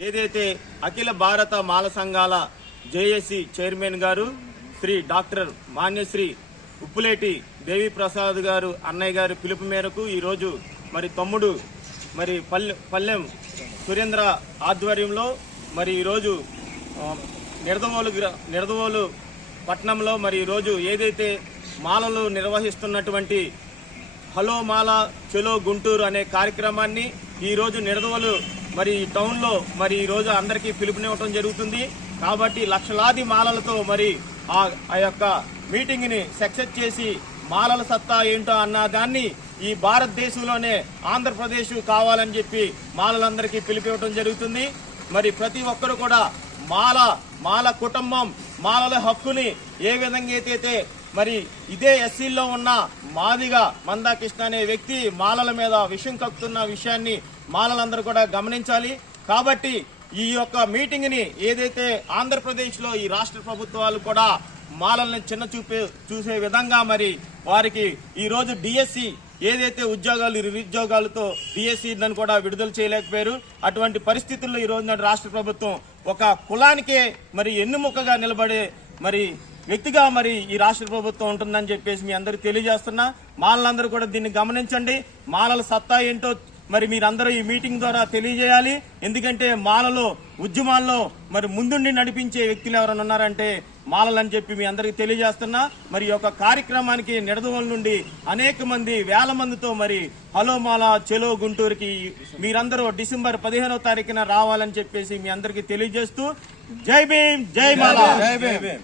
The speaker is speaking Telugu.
ఏదైతే అఖిల భారత మాల సంఘాల జేఏసీ చైర్మన్ గారు శ్రీ డాక్టర్ మాన్యశ్రీ ఉప్పులేటి దేవి ప్రసాద్ గారు అన్నయ్య గారి పిలుపు మేరకు ఈరోజు మరి తమ్ముడు మరి పల్లె పల్లెం సురేంద్ర ఆధ్వర్యంలో మరి ఈరోజు నిడదవోలు నిడదవోలు పట్టణంలో మరి ఈరోజు ఏదైతే మాలలు నిర్వహిస్తున్నటువంటి హలో మాల చెలో గుంటూరు అనే కార్యక్రమాన్ని ఈరోజు నిడదవోలు మరి ఈ టౌన్లో మరి ఈ రోజు అందరికీ పిలుపునివ్వటం జరుగుతుంది. కాబట్టి లక్షలాది మాలలతో మరి ఆ ఆ యొక్క మీటింగ్ని సక్సెస్ చేసి మాలల సత్తా ఏంటో అన్న దాన్ని ఈ భారతదేశంలోనే ఆంధ్రప్రదేశ్ కావాలని చెప్పి మాలలందరికీ పిలిపివ్వటం జరుగుతుంది. మరి ప్రతి ఒక్కరు కూడా మాల మాల కుటుంబం మాలల హక్కుని ఏ విధంగా అయితే మరి ఇదే ఎస్సీల్లో ఉన్న మాదిగా మందాకృష్ణ అనే వ్యక్తి మాలల మీద విషం కక్కుతున్న విషయాన్ని మాలలందరూ కూడా గమనించాలి. కాబట్టి ఈ యొక్క మీటింగ్ని ఏదైతే ఆంధ్రప్రదేశ్లో ఈ రాష్ట్ర ప్రభుత్వాలు కూడా మాలల్ని చిన్న చూపే చూసే విధంగా మరి వారికి ఈరోజు డిఎస్సి ఏదైతే ఉద్యోగాలు నిరుద్యోగాలతో డిఎస్సి కూడా విడుదల చేయలేకపోయారు. అటువంటి పరిస్థితుల్లో ఈరోజు నాడు రాష్ట్ర ప్రభుత్వం ఒక కులానికే మరి ఎన్నుముకగా నిలబడే మరి వ్యక్తిగా మరి ఈ రాష్ట్ర ప్రభుత్వం ఉంటుందని చెప్పేసి మీ అందరికి తెలియజేస్తున్నా. మాలలందరూ కూడా దీన్ని గమనించండి. మాలల సత్తా ఏంటో మరి మీరందరూ ఈ మీటింగ్ ద్వారా తెలియజేయాలి. ఎందుకంటే మాలలో ఉద్యమాల్లో మరి ముందుండి నడిపించే వ్యక్తులు ఎవరైనా ఉన్నారంటే మాలలని చెప్పి మీ అందరికి తెలియజేస్తున్నా. మరి ఈ యొక్క కార్యక్రమానికి నిడదవల నుండి అనేక మంది వేల మందితో మరి హలో మాల చెలో గుంటూరుకి మీరందరూ డిసెంబర్ పదిహేనో తారీఖున రావాలని చెప్పేసి మీ అందరికీ తెలియజేస్తూ. జై భీమ్ జై మాల. జై భీమ్.